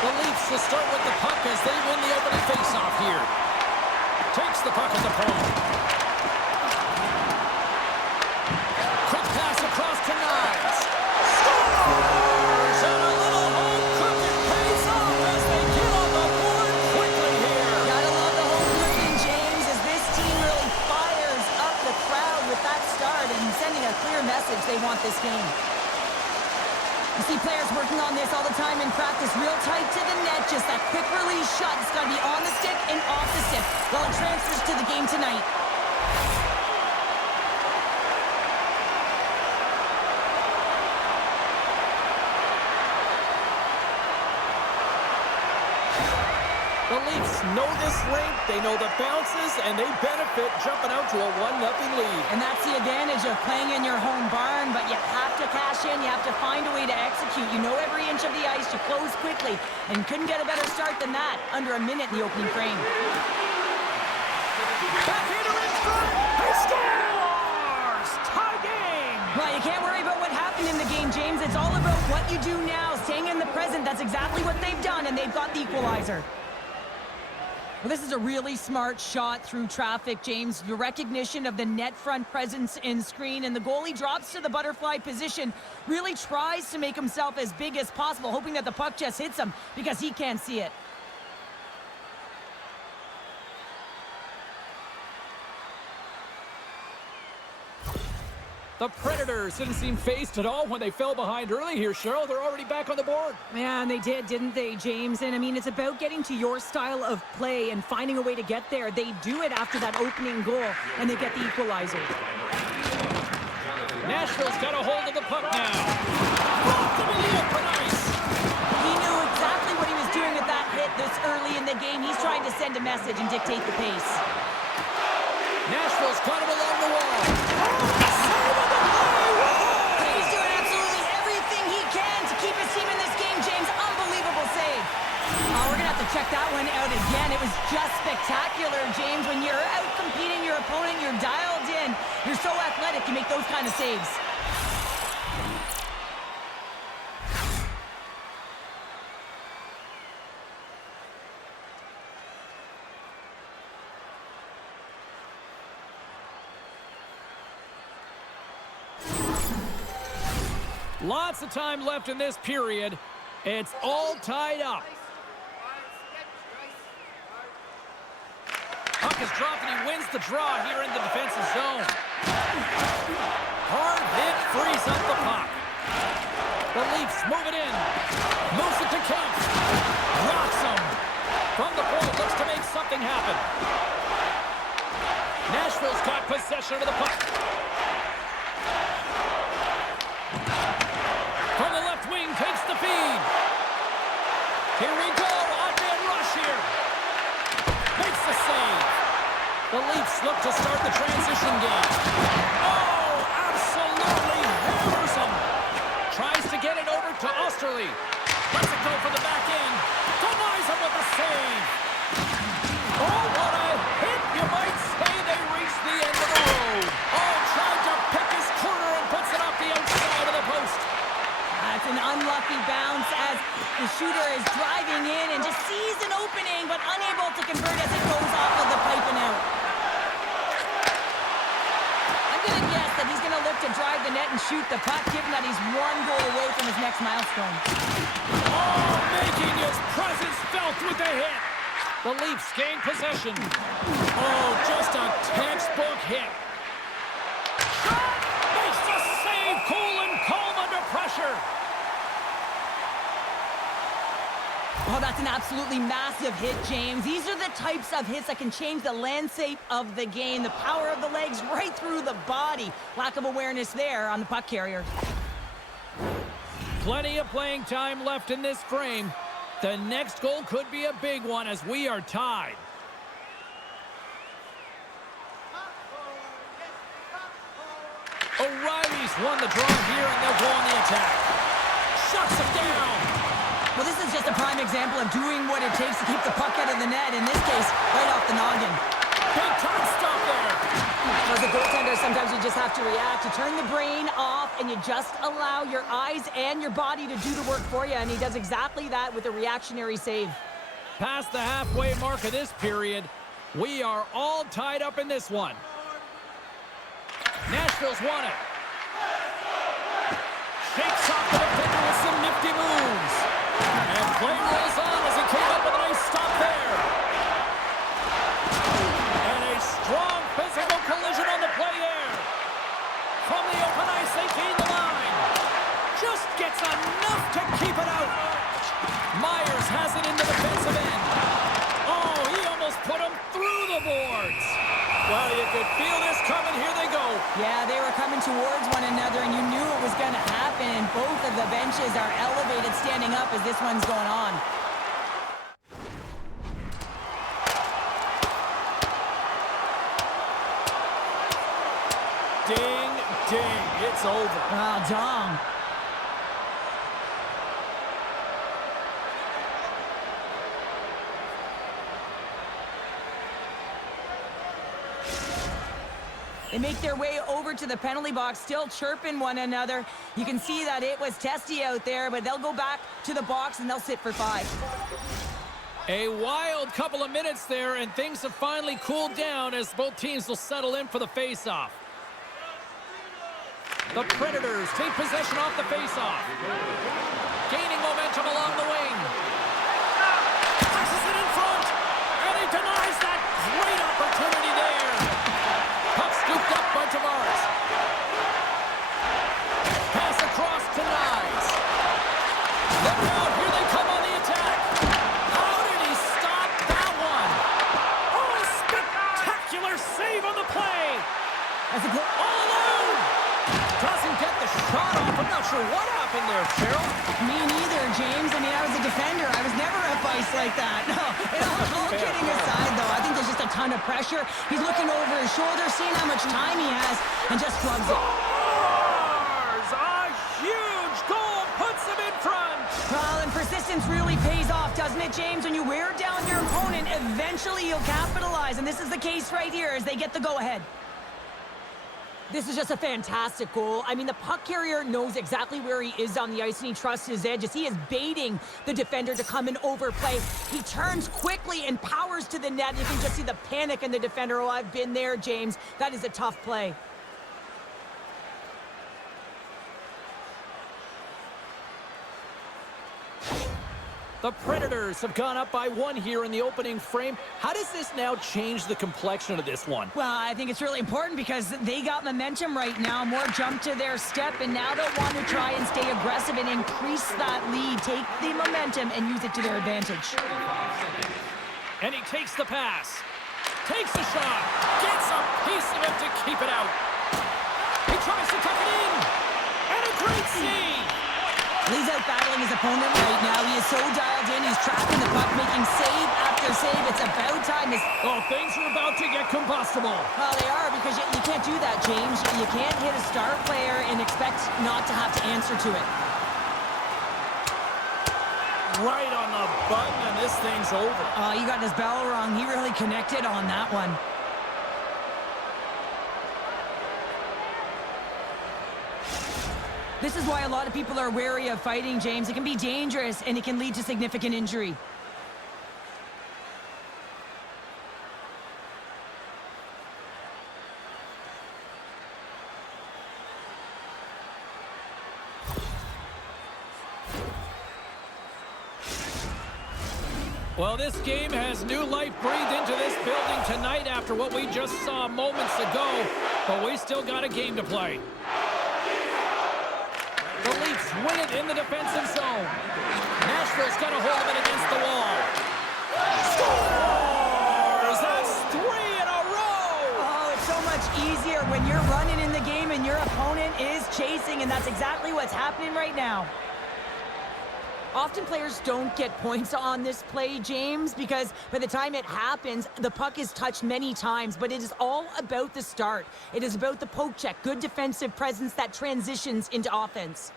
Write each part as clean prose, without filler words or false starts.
The Leafs will start with the puck as they win the opening faceoff here. Takes the puck in the point. Quick pass across to Knives. Scores! And a little home cooking pays off as they get on the board quickly here. Gotta love the home cooking, James, as this team really fires up the crowd with that start and sending a clear message they want this game. You see players working on this all the time in practice, real tight to the net, just that quick release shot. It's got to be on the stick and off the stick. Well, it transfers to the game tonight. The Leafs know this rink, they know the bounces, and they benefit jumping out to a 1-0 lead. And that's the advantage of playing in your home barn, but you have to cash in, you have to find a way to execute. You know every inch of the ice, you close quickly, and couldn't get a better start than that, under a minute in the opening frame. Backhander in front, he scores! Tie game! Well, you can't worry about what happened in the game, James. It's all about what you do now, staying in the present. That's exactly what they've done, and they've got the equalizer. Well, this is a really smart shot through traffic, James. The recognition of the net front presence in screen, and the goalie drops to the butterfly position, really tries to make himself as big as possible, hoping that the puck just hits him because he can't see it. The Predators didn't seem phased at all when they fell behind early here, Cheryl. They're already back on the board. Man, they did, didn't they, James? And, I mean, it's about getting to your style of play and finding a way to get there. They do it after that opening goal, and they get the equalizer. Nashville's got a hold of the puck now. Blocked him in the open ice. He knew exactly what he was doing with that hit this early in the game. He's trying to send a message and dictate the pace. Nashville's got him along the wall. Check that one out again. It was just spectacular, James. When you're out competing your opponent, you're dialed in. You're so athletic, you make those kind of saves. Lots of time left in this period. It's all tied up. Puck is dropped and he wins the draw here in the defensive zone. Hard hit frees up the puck. The Leafs move it in. Moves it to Kemp. Rocks him. From the point, looks to make something happen. Nashville's got possession of the puck. From the left wing, takes the feed. Here we go. Odd-man rush here. Makes the save. The Leafs look to start the transition game. Oh, absolutely hammers him. Tries to get it over to Osterley. Lets it go for the back end. Denies him with the save. Oh, what a hit. You might say they reached the end of the road. Oh, tried to pick his corner and puts it off the outside of the post. That's an unlucky bounce as the shooter is driving in and just sees an opening but unable to convert as it goes off of the pipe and out. I'm going to guess that he's going to look to drive the net and shoot the puck, given that he's one goal away from his next milestone. Oh, making his presence felt with the hit. The Leafs gain possession. Oh, just a textbook hit. Shot! Makes the save. Cool and calm under pressure. Oh, that's an absolutely massive hit, James. These are the types of hits that can change the landscape of the game. The power of the legs right through the body. Lack of awareness there on the puck carrier. Plenty of playing time left in this frame. The next goal could be a big one as we are tied. O'Reilly's won the draw here, and they'll go on the attack. Shuts him down. Well, this is just a prime example of doing what it takes to keep the puck out of the net. In this case, right off the noggin. Big time stop there. As a goaltender, sometimes you just have to react. You turn the brain off, and you just allow your eyes and your body to do the work for you, and he does exactly that with a reactionary save. Past the halfway mark of this period, we are all tied up in this one. Nashville's won it. Shakes off the defender with some nifty moves. And play rolls on as he came up with a nice stop there. And a strong physical collision on the play there. From the open ice, they gain the line. Just gets enough to keep it out. Myers has it in the defensive end. Oh, he almost put him through the boards. Well, you could feel this coming. Here they go. Yeah, they were coming towards one another, and you knew it was going to happen. Both of the benches are elevated, standing up as this one's going on. Ding, ding. It's over. Wow, Dom. They make their way over to the penalty box, still chirping one another. You can see that it was testy out there, but they'll go back to the box and they'll sit for 5. A wild couple of minutes there, and things have finally cooled down as both teams will settle in for the face-off. The Predators take possession off the face-off. Gaining momentum along the wing. Passes it in front, and he denies that great opportunity there. Puck scooped up by Tavares. Pass across to Nyes. Look out, here they come on the attack. How did he stop that one? Oh, a spectacular save on the play. That's a All alone. Doesn't get the shot off. I'm not sure what happened there, Cheryl. Me neither, James. I mean, I was a defender. I was never up ice like that. No, all kidding aside, though, I think there's just a ton of pressure. He's looking over his shoulder, seeing how much time he has, and just flubs it. Scores! A huge goal puts him in front. Well, and persistence really pays off, doesn't it, James? When you wear down your opponent, eventually you'll capitalize, and this is the case right here as they get the go-ahead. This is just a fantastic goal. I mean, the puck carrier knows exactly where he is on the ice, and he trusts his edges. He is baiting the defender to come and overplay. He turns quickly and powers to the net. You can just see the panic in the defender. Oh, I've been there, James. That is a tough play. The Predators have gone up by 1 here in the opening frame. How does this now change the complexion of this one? Well, I think it's really important because they got momentum right now. More jump to their step, and now they'll want to try and stay aggressive and increase that lead. Take the momentum and use it to their advantage. And he takes the pass. Takes the shot. Gets a piece of it to keep it out. He tries to tuck it in. And a great save. He's out battling his opponent right now. He is so dialed in. He's tracking the puck, making save after save. It's about time. Oh, things are about to get combustible. Well, they are, because you can't do that, James. You can't hit a star player and expect not to have to answer to it. Right on the button, and this thing's over. Oh, you got his bell wrong. He really connected on that one. This is why a lot of people are wary of fighting, James. It can be dangerous, and it can lead to significant injury. Well, this game has new life breathed into this building tonight after what we just saw moments ago, but we still got a game to play. The Leafs win it in the defensive zone. Nashville's got a hold of it against the wall. Scores! That's 3 in a row! Oh, it's so much easier when you're running in the game and your opponent is chasing, and that's exactly what's happening right now. Often players don't get points on this play, James, because by the time it happens, the puck is touched many times, but it is all about the start. It is about the poke check, good defensive presence that transitions into offense.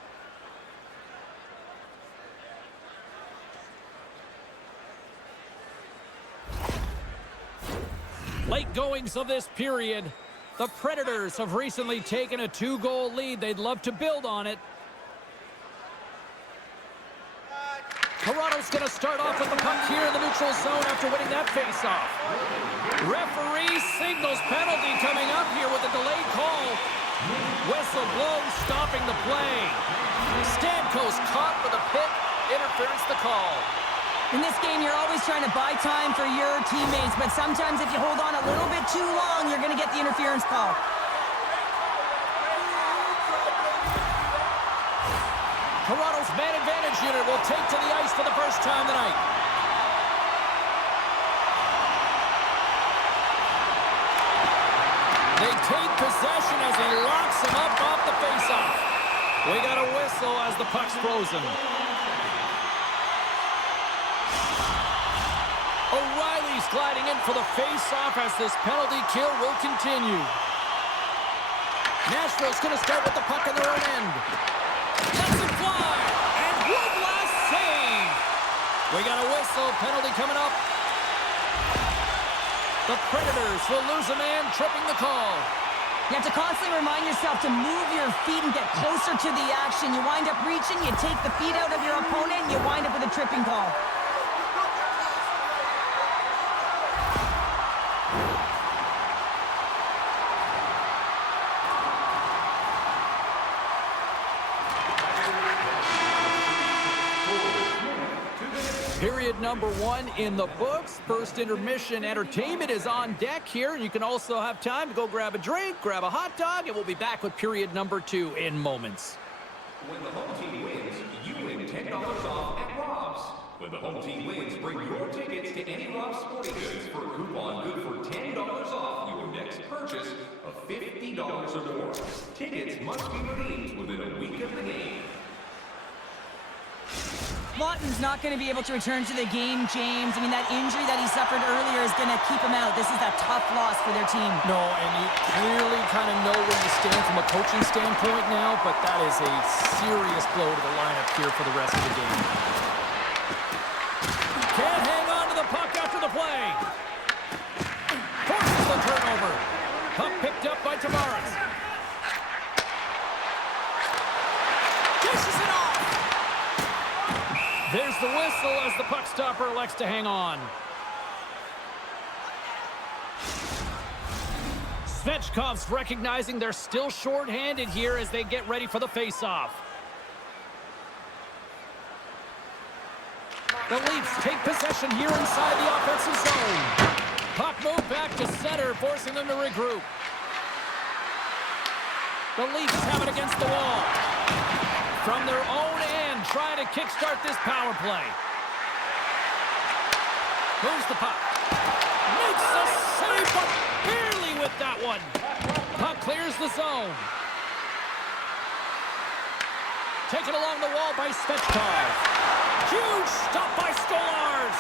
Late goings of this period. The Predators have recently taken a 2-goal lead. They'd love to build on it. Toronto's going to start off with the puck here in the neutral zone after winning that faceoff. Referee signals penalty coming up here with a delayed call. Whistle blows, stopping the play. Stamkos caught with a pit. Interference the call. In this game, you're always trying to buy time for your teammates, but sometimes if you hold on a little bit too long, you're going to get the interference call. Toronto's man advantage unit will take to the ice for the first time tonight. They take possession as he locks him up off the faceoff. We got a whistle as the puck's frozen. O'Reilly's gliding in for the face-off as this penalty kill will continue. Nashville's going to start with the puck on their own end. Lets it fly, and one last save. We got a whistle, penalty coming up. The Predators will lose a man, tripping the call. You have to constantly remind yourself to move your feet and get closer to the action. You wind up reaching, you take the feet out of your opponent, and you wind up with a tripping call. Period number 1 in the books. First intermission entertainment is on deck here. You can also have time to go grab a drink, grab a hot dog, and we'll be back with period number 2 in moments. When the home team wins, you win $10 off at Rob's. When the home team wins, bring your tickets to any Rob's Sporting Goods for a coupon good for $10 off your next purchase of $50 or more. Tickets must be redeemed within a week of the game. Lawton's not going to be able to return to the game, James. I mean, that injury that he suffered earlier is going to keep him out. This is a tough loss for their team. No, and you clearly kind of know where you stand from a coaching standpoint now, but that is a serious blow to the lineup here for the rest of the game. Can't hang on to the puck after the play. Forces the turnover. Puck picked up by Tavares. Dishes it off. There's the whistle as the puck stopper elects to hang on. Svechkov's recognizing they're still short-handed here as they get ready for the face-off. The Leafs take possession here inside the offensive zone. Puck moved back to center, forcing them to regroup. The Leafs have it against the wall. From their own end, trying to kickstart this power play. Moves the puck. Makes the save, but barely with that one. Puck clears the zone. Taken along the wall by Svechkov. Huge stop by Stolarz.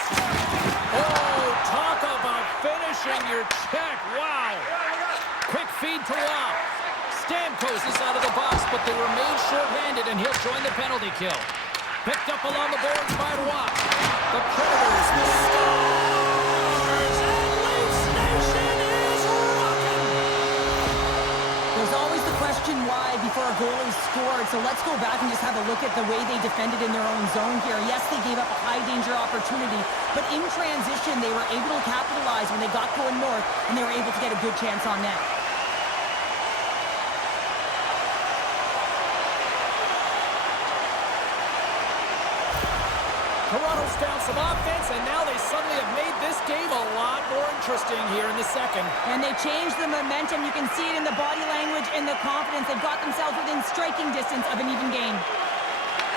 Oh, talk about finishing your check. Wow. Quick feed to Waugh. Stamkos is out of the box, but they remain short-handed, and he'll join the penalty kill. Picked up along the boards by Waugh. The Predators, the Stars, and Leafs Nation is rocking. There's always the question why before a goal is scored, so let's go back and just have a look at the way they defended in their own zone here. Yes, they gave up a high-danger opportunity, but in transition, they were able to capitalize when they got going north, and they were able to get a good chance on net. Toronto's found some offense, and now they suddenly have made this game a lot more interesting here in the second. And they changed the momentum. You can see it in the body language and the confidence. They've got themselves within striking distance of an even game.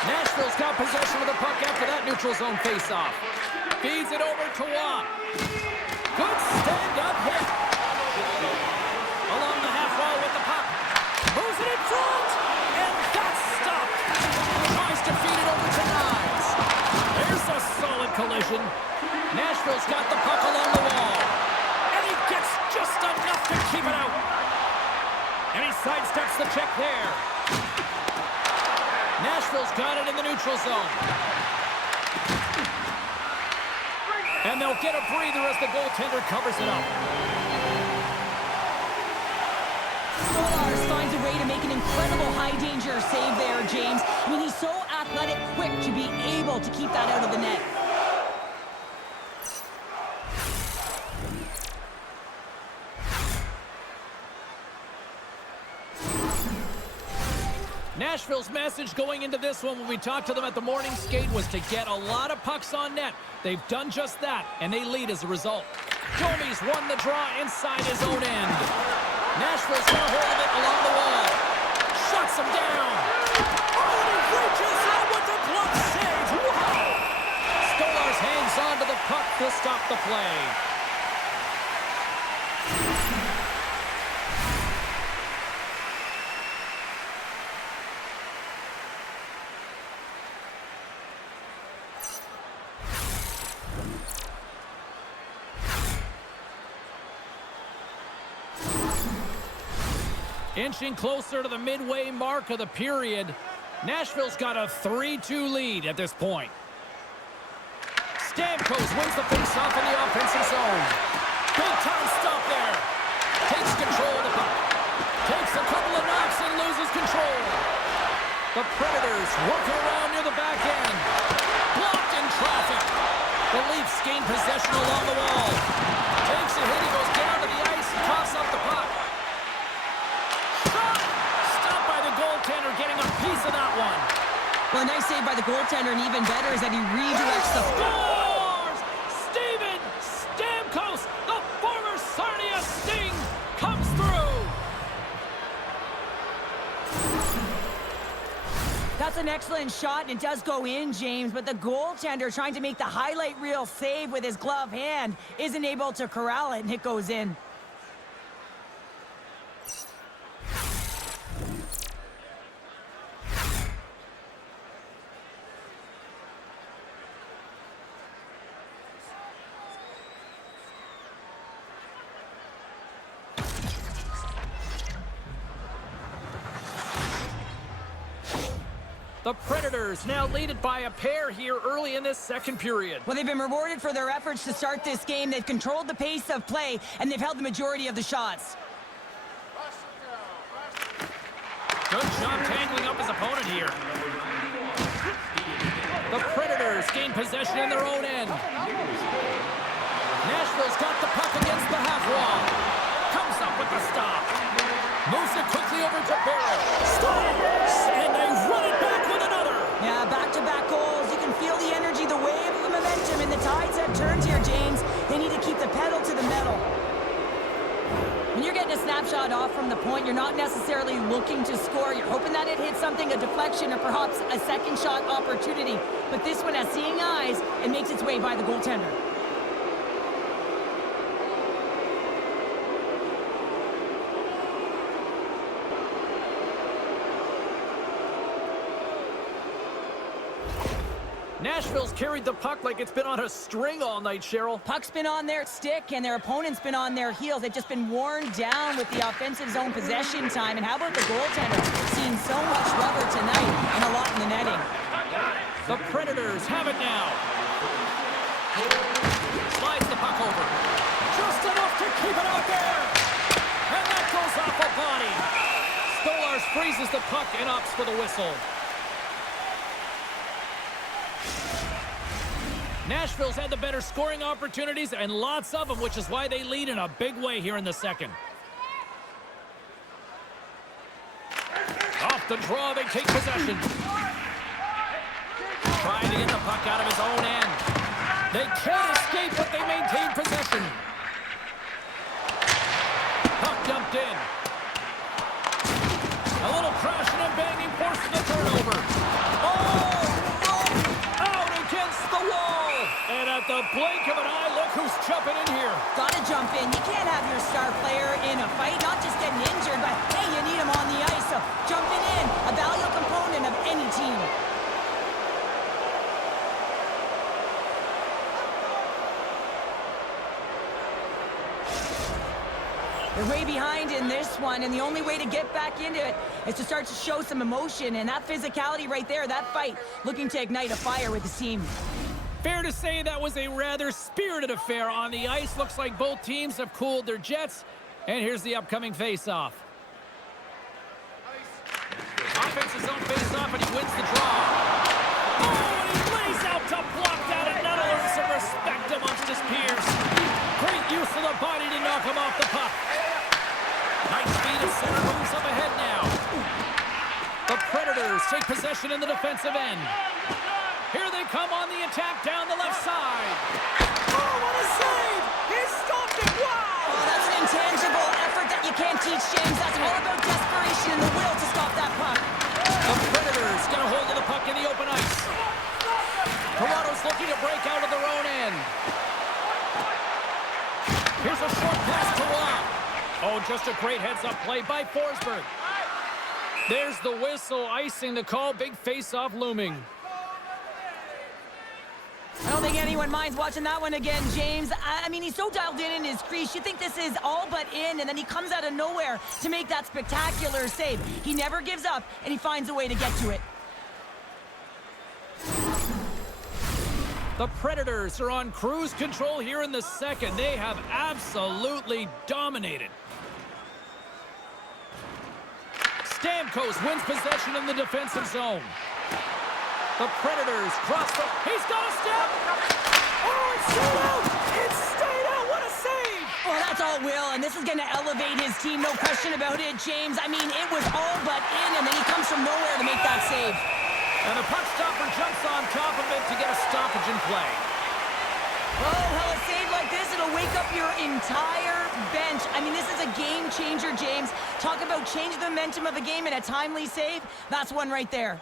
Nashville's got possession of the puck after that neutral zone faceoff. Feeds it over to Waugh. Good stand-up hit. Along the half wall with the puck. Moves it in front, and that's stopped. Tries to feed it over to Knies. There's a solid collision. Nashville's got the puck along the wall. And he gets just enough to keep it out. And he sidesteps the check there. Nashville's got it in the neutral zone. And they'll get a breather as the goaltender covers it up. Stolarz finds a way to make an incredible high-danger save there, James. I mean, he's so athletic, quick to be able to keep that out of the net. Nashville's message going into this one when we talked to them at the morning skate was to get a lot of pucks on net. They've done just that, and they lead as a result. Domi's won the draw inside his own end. Nashville's got a hold of it along the wall. Shuts him down. Oh, and he reaches out with the glove save. Wow! Stolarz hangs on to the puck to stop the play. Inching closer to the midway mark of the period. Nashville's got a 3-2 lead at this point. Stamkos wins the faceoff in the offensive zone. Big time stop there. Takes control of the puck. Takes a couple of knocks and loses control. The Predators working around near the back end. Blocked in traffic. The Leafs gain possession along the wall. Takes a hit. He goes down to the ice and coughs up the puck. Goaltender getting a piece of that one. Well, a nice save by the goaltender, and even better is that he redirects the... Scores! Steven Stamkos, the former Sarnia Sting, comes through. That's an excellent shot, and it does go in, James, but the goaltender trying to make the highlight reel save with his glove hand isn't able to corral it, and it goes in. The Predators now leaded by a pair here early in this second period. Well, they've been rewarded for their efforts to start this game. They've controlled the pace of play, and they've held the majority of the shots. Good job tangling up his opponent here. The Predators gain possession in their own end. Nashville's got the puck against the half wall. Comes up with the stop. Moves it quickly over to Barrett. Scores! And they run it back with another. Yeah, back-to-back goals. You can feel the energy, the wave of the momentum, and the tides have turned here, James. They need to keep the pedal to the metal. When you're getting a snapshot off from the point, you're not necessarily looking to score. You're hoping that it hits something, a deflection, or perhaps a second shot opportunity. But this one has seeing eyes and makes its way by the goaltender. Nashville's carried the puck like it's been on a string all night, Cheryl. Puck's been on their stick, and their opponent's been on their heels. They've just been worn down with the offensive zone possession time. And how about the goaltender? Seeing so much rubber tonight and a lot in the netting. The Predators have it now. Slides the puck over. Just enough to keep it out there. And that goes off a body. Stolarz freezes the puck and opts for the whistle. Nashville's had the better scoring opportunities and lots of them, which is why they lead in a big way here in the second. Off the draw, they take possession. Trying to get the puck out of his own end. They can't escape, but they maintain possession. Puck dumped in. A little crashing and banging forces the turnover. Oh, out against the wall. And at the blink of an eye, look who's jumping in here. Gotta jump in. You can't have your star player in a fight, not just getting injured, but hey, you need him on the ice. So jumping in, a valuable component of any team. They're way behind in this one, and the only way to get back into it is to start to show some emotion, and that physicality right there, that fight, looking to ignite a fire with the team. Fair to say that was a rather spirited affair on the ice. Looks like both teams have cooled their jets, and here's the upcoming face-off. face-off, and he wins the draw. Oh, and he lays out to block that, and that'll earn some respect amongst his peers. Great use of the body to knock him off the puck. Nice feed at center, moves up ahead now. The Predators take possession in the defensive end. Here they come on the attack down the left side. Oh, what a save! He stopped it! Wow! Oh, that's an intangible effort that you can't teach, James. That's all about desperation and the will to stop that puck. The Predators get a hold of the puck in the open ice. Toronto's looking to break out of their own end. Here's a short pass to Rob. Oh, just a great heads-up play by Forsberg. There's the whistle, icing the call. Big face-off looming. I don't think anyone minds watching that one again, James. I mean, he's so dialed in his crease. You think this is all but in, and then he comes out of nowhere to make that spectacular save. He never gives up, and he finds a way to get to it. The Predators are on cruise control here in the second. They have absolutely dominated. Stamkos wins possession in the defensive zone. The Predators cross the... He's got a step! Oh, it's stayed out! It's stayed out! What a save! Well, that's all will, and this is going to elevate his team, no question about it, James. I mean, it was all but in, and then he comes from nowhere to make that save. And the puck stopper jumps on top of it to get a stoppage in play. Oh, well, a save like this, it'll wake up your entire bench. I mean, this is a game changer, James. Talk about changing the momentum of a game in a timely save. That's one right there.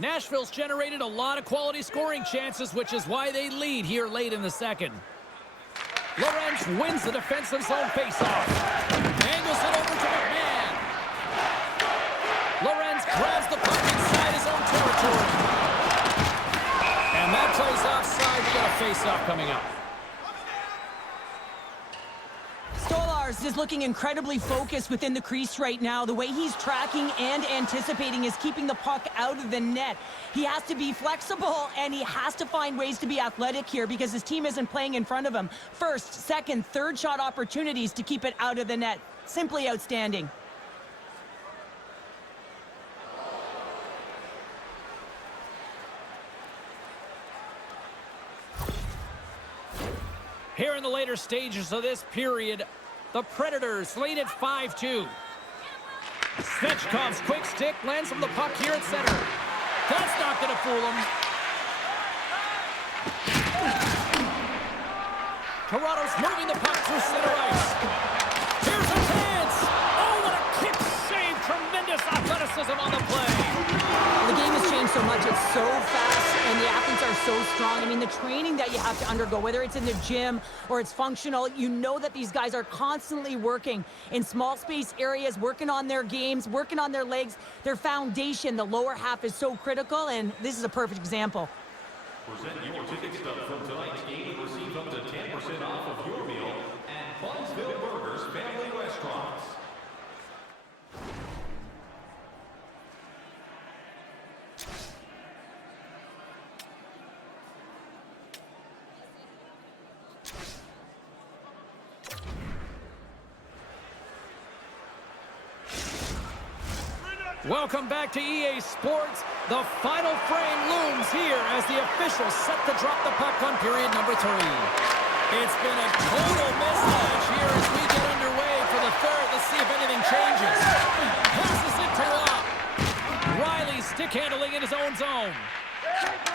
Nashville's generated a lot of quality scoring chances, which is why they lead here late in the second. Lorentz wins the defensive zone faceoff. Angles it over to McMahon. Lorentz grabs the puck inside his own territory. And that plays offside. We got a faceoff coming up. Stolarz is looking incredibly focused within the crease right now. The way he's tracking and anticipating is keeping the puck out of the net. He has to be flexible, and he has to find ways to be athletic here because his team isn't playing in front of him. First, second, third shot opportunities to keep it out of the net. Simply outstanding. Here in the later stages of this period, the Predators lead at 5-2. Svechkov's quick stick lands from the puck here at center. That's not going to fool him. Toronto's moving the puck through center ice. Here's a chance. Oh, what a kick save. Tremendous athleticism on the play. The game has changed so much. It's so fast, and the athletes are so strong. I mean, the training that you have to undergo, whether it's in the gym or it's functional, you know that these guys are constantly working in small space areas, working on their games, working on their legs, their foundation. The lower half is so critical, and this is a perfect example. Present your ticket stub from tonight's game and receive up to 10% off of your meal at Bunsville Burgers Family Restaurants. Welcome back to EA Sports. The final frame looms here as the officials set to drop the puck on period number 3. It's been a total mismatch here as we get underway for the third. Let's see if anything changes. Passes it to Rob. Riley stick handling in his own zone.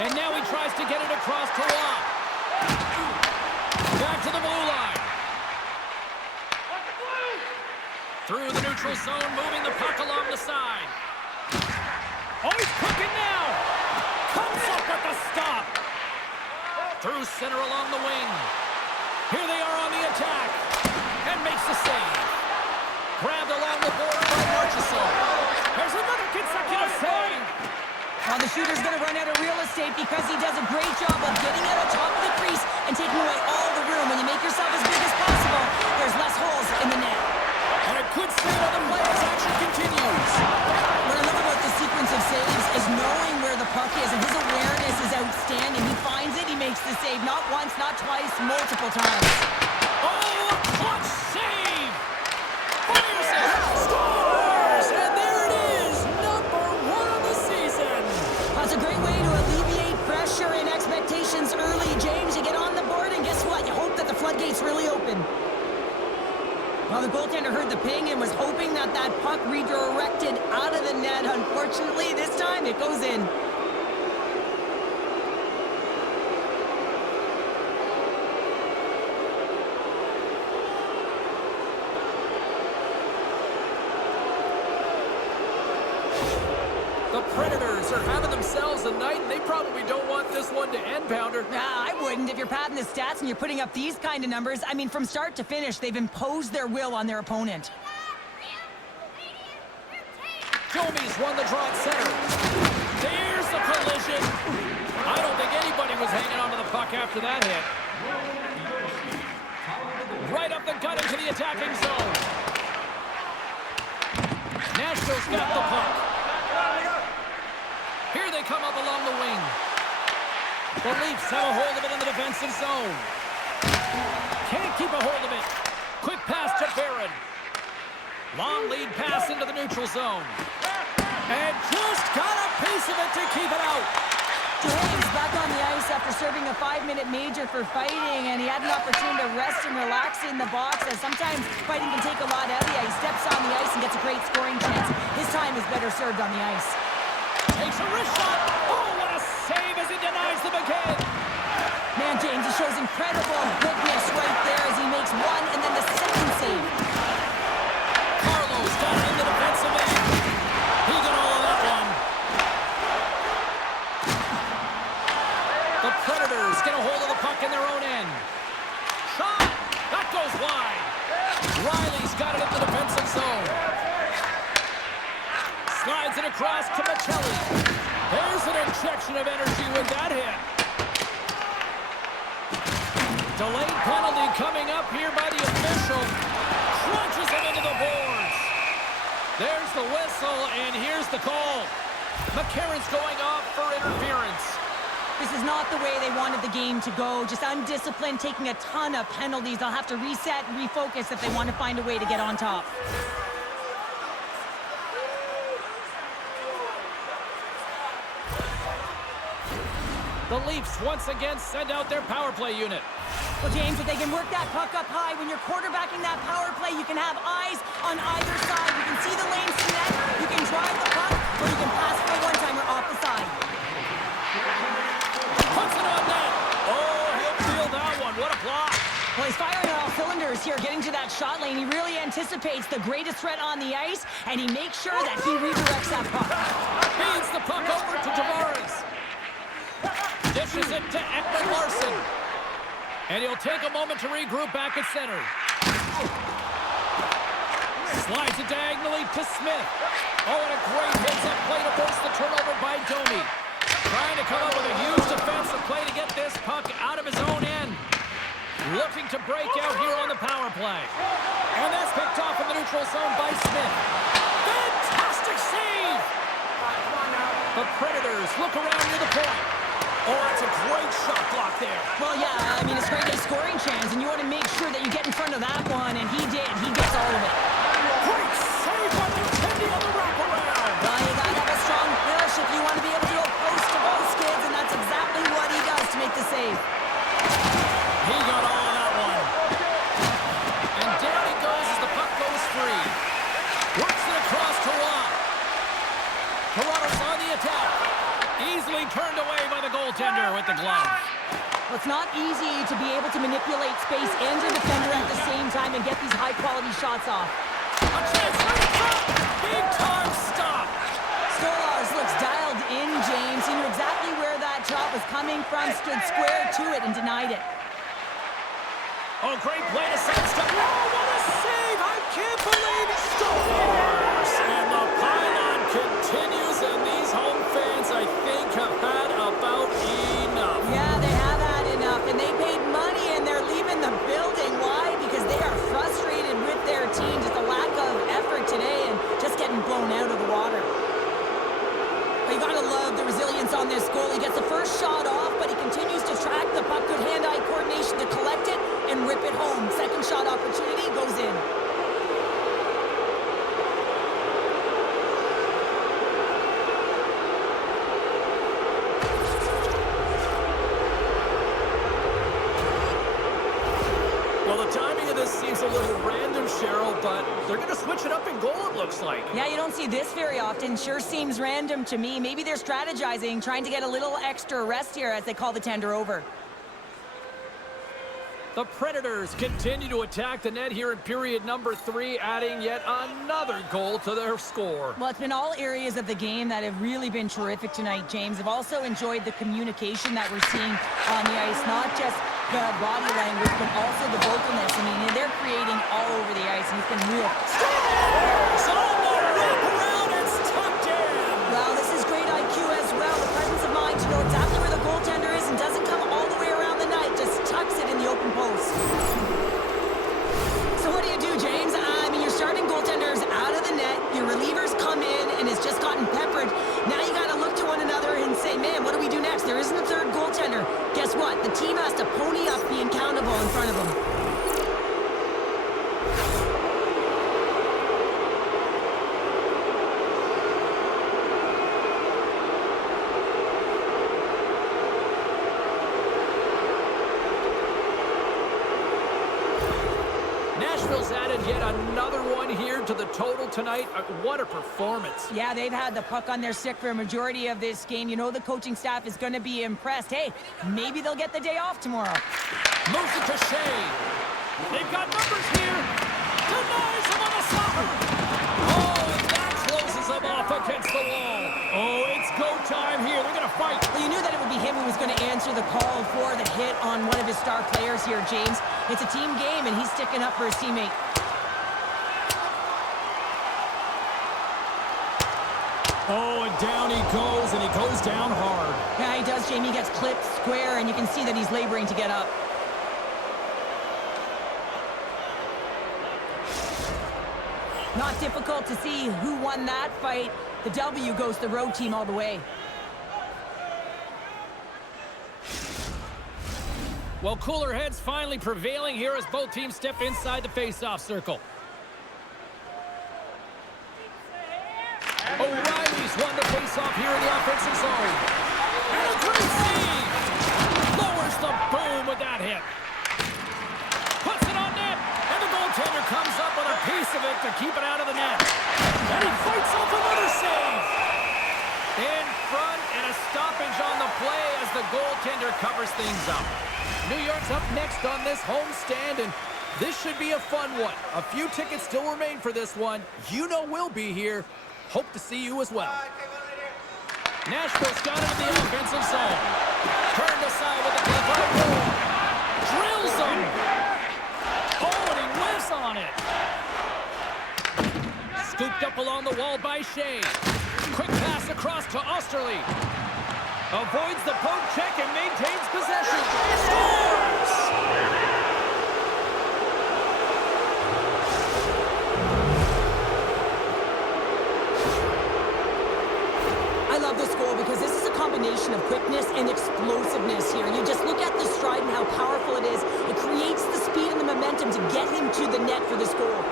And now he tries to get it across to Rob. Back to the blue line. Through the neutral zone, moving the puck along the side. Oh, he's cooking now! Comes up with the stop! Through center along the wing. Here they are on the attack. And makes the save. Grabbed along the border by Marchessault. There's another consecutive save. Well, the shooter's going to run out of real estate because he does a great job of getting out of top of the crease and taking away all the room. When you make yourself as big as possible, there's less holes in the net. And a good save on the play as action continues. What I love about this sequence of saves is knowing not twice, multiple times. Oh, clutch save! Fires it! Scores! And there it is! Number 1 of the season! That's a great way to alleviate pressure and expectations early, James. You get on the board, and guess what? You hope that the floodgates really open. Well, the goaltender heard the ping and was hoping that that puck redirected out of the net. Unfortunately, this time it goes in. The Predators are having themselves a night, and they probably don't want this one to end, Pounder. I wouldn't if you're padding the stats and you're putting up these kind of numbers. I mean, from start to finish, they've imposed their will on their opponent. Domi's won the draw at center. There's the collision. I don't think anybody was hanging onto the puck after that hit. Right up the gut into the attacking zone. Nashville's got the puck. Here they come up along the wing. The Leafs have a hold of it in the defensive zone. Can't keep a hold of it. Quick pass to Barron. Long lead pass into the neutral zone. And just got a piece of it to keep it out. James back on the ice after serving a 5-minute major for fighting, and he had an opportunity to rest and relax in the box, as sometimes fighting can take a lot out of you. He steps on the ice and gets a great scoring chance. His time is better served on the ice. Takes a wrist shot. Oh, what a save as he denies them again. Man, James, he shows incredible quickness right there as he makes one and then the second save. Carlo's got it in the defensive end. He got all of that one. The Predators get a hold of the puck in their own end. Shot. That goes wide. Riley's got it in the defensive zone. Slides it across to Michelli. There's an injection of energy with that hit. Delayed penalty coming up here by the official. Crunches him into the boards. There's the whistle, and here's the call. McCarron's going off for interference. This is not the way they wanted the game to go. Just undisciplined, taking a ton of penalties. They'll have to reset and refocus if they want to find a way to get on top. The Leafs once again send out their power play unit. Well, James, if they can work that puck up high, when you're quarterbacking that power play, you can have eyes on either side. You can see the lanes to net, you can drive the puck, or you can pass for a one-timer off the side. Puts it on net. Oh, he'll feel that one. What a block. Well, he's firing on all cylinders here, getting to that shot lane. He really anticipates the greatest threat on the ice, and he makes sure that he redirects that puck. Feeds the puck over to Tavares. Dishes it to Ekman Larson. And he'll take a moment to regroup back at center. Slides it diagonally to Smith. Oh, and a great hits-up play to force the turnover by Domi. Trying to come up with a huge defensive play to get this puck out of his own end. Looking to break out here on the power play. And that's picked off in the neutral zone by Smith. Fantastic save! The Predators look around near the point. Oh, that's a great shot block there. Well, yeah, I mean, it's great a scoring chance, and you want to make sure that you get in front of that one, and he did. He gets all of it. Great save by McKenzie on the wraparound. Well, you got to have a strong push if you want to be able to go post to post, kids, and that's exactly what he does to make the save. He got all of that one. And down he goes as the puck goes free. Works it across to Rock. Toronto's on the attack. Easily turned away by the goaltender with the glove. Well, it's not easy to be able to manipulate space and your defender at the same time and get these high-quality shots off. A chance for the top. Big time stop. Stolarz looks dialed in, James. He knew exactly where that shot was coming from, stood square to it, and denied it. Oh, great play to sidestep. Oh, what a save! I can't believe it. Stolarz. And the pylon continues, and these home fans, I think, have had about enough. Yeah, they have had enough, and they paid money, and they're leaving the building. Why? Because they are frustrated with their team. Just a lack of effort today and just getting blown out of the water. But you gotta love the resilience on this goal. He gets the first shot off, but he continues to track the puck. Good hand-eye coordination this seems a little random, Cheryl, but they're going to switch it up in goal, it looks like. Yeah, you don't see this very often. Sure seems random to me. Maybe they're strategizing, trying to get a little extra rest here as they call the tender over. The Predators continue to attack the net here in period number 3, adding yet another goal to their score. Well, it's been all areas of the game that have really been terrific tonight, James. I've also enjoyed the communication that we're seeing on the ice, not just the body language, but also the vocalness. I mean, they're creating all over the ice, and it's been real. It's on the wraparound, it's tucked in. Well, this is great IQ as well. The presence of mind to know exactly where the goaltender is and doesn't come all the way around the net, just tucks it in the open post. So what do, James? I mean, your starting goaltender's out of the net, your relievers come in, and it's just gotten peppered. Now you got to look to one another and say, man, what do we do next? There isn't a third goaltender. Guess what? The team has to pony up being countable in front of them. Nashville's added yet another one here to the total tonight. What a performance. Yeah, they've had the puck on their stick for a majority of this game. You know the coaching staff is going to be impressed. Hey, maybe they'll get the day off tomorrow. Moves it to Shea. They've got numbers here. Denies him on a stopper. Oh, and that closes him off against the wall. Oh, it's go time here. They're going to fight. Well, you knew that it would be him who was going to answer the call for the hit on one of his star players here, James. It's a team game, and he's sticking up for his teammate. Oh, and down he goes, and he goes down hard. Yeah, he does, Jamie. He gets clipped square, and you can see that he's laboring to get up. Not difficult to see who won that fight. The W goes the road team all the way. Well, cooler heads finally prevailing here as both teams step inside the face-off circle. O'Reilly's won the face-off here in the offensive zone. And a great save! Lowers the boom with that hit. Puts it on net, and the goaltender comes up with a piece of it to keep it out of the net. And he fights off another save. In front, and a stoppage on the play as the goaltender covers things up. New York's up next on this homestand, and this should be a fun one. A few tickets still remain for this one. You know we'll be here. Hope to see you as well. Nashville's got it in the offensive zone. Turned aside with the clip. Drills him. Oh, and he whiffs on it. Scooped up along the wall by Shea. Quick pass across to Osterley. Avoids the poke check and maintains possession. Scores! I love this goal because this is a combination of quickness and explosiveness here. You just look at the stride and how powerful it is. It creates the speed and the momentum to get him to the net for this goal.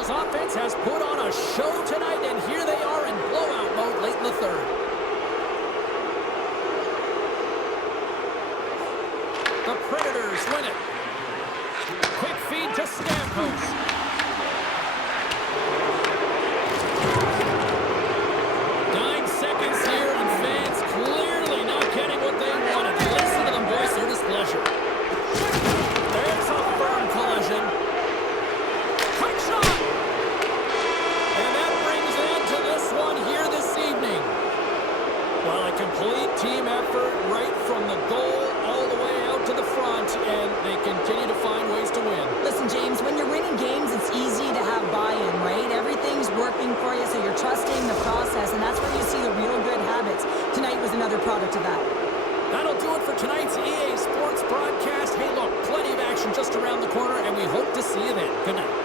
Offense has put on a show tonight, and here they are in blowout mode late in the third. The Predators win it. Quick feed to Stamkos. 9 seconds here, and fans clearly not getting what they wanted. Listen to them voice their displeasure. There's a firm collision. Quick shot! And that brings an end to this one here this evening. Well, a complete team effort right from the goal all the way out to the front, and they continue to find ways to win. Listen, James, when you're winning games, it's easy to have buy-in, right? Everything's working for you, so you're trusting the process, and that's where you see the real good habits. Tonight was another product of that. That'll do it for tonight's EA Sports broadcast. Hey, look, plenty of action just around the corner, and we hope to see you then. Good night.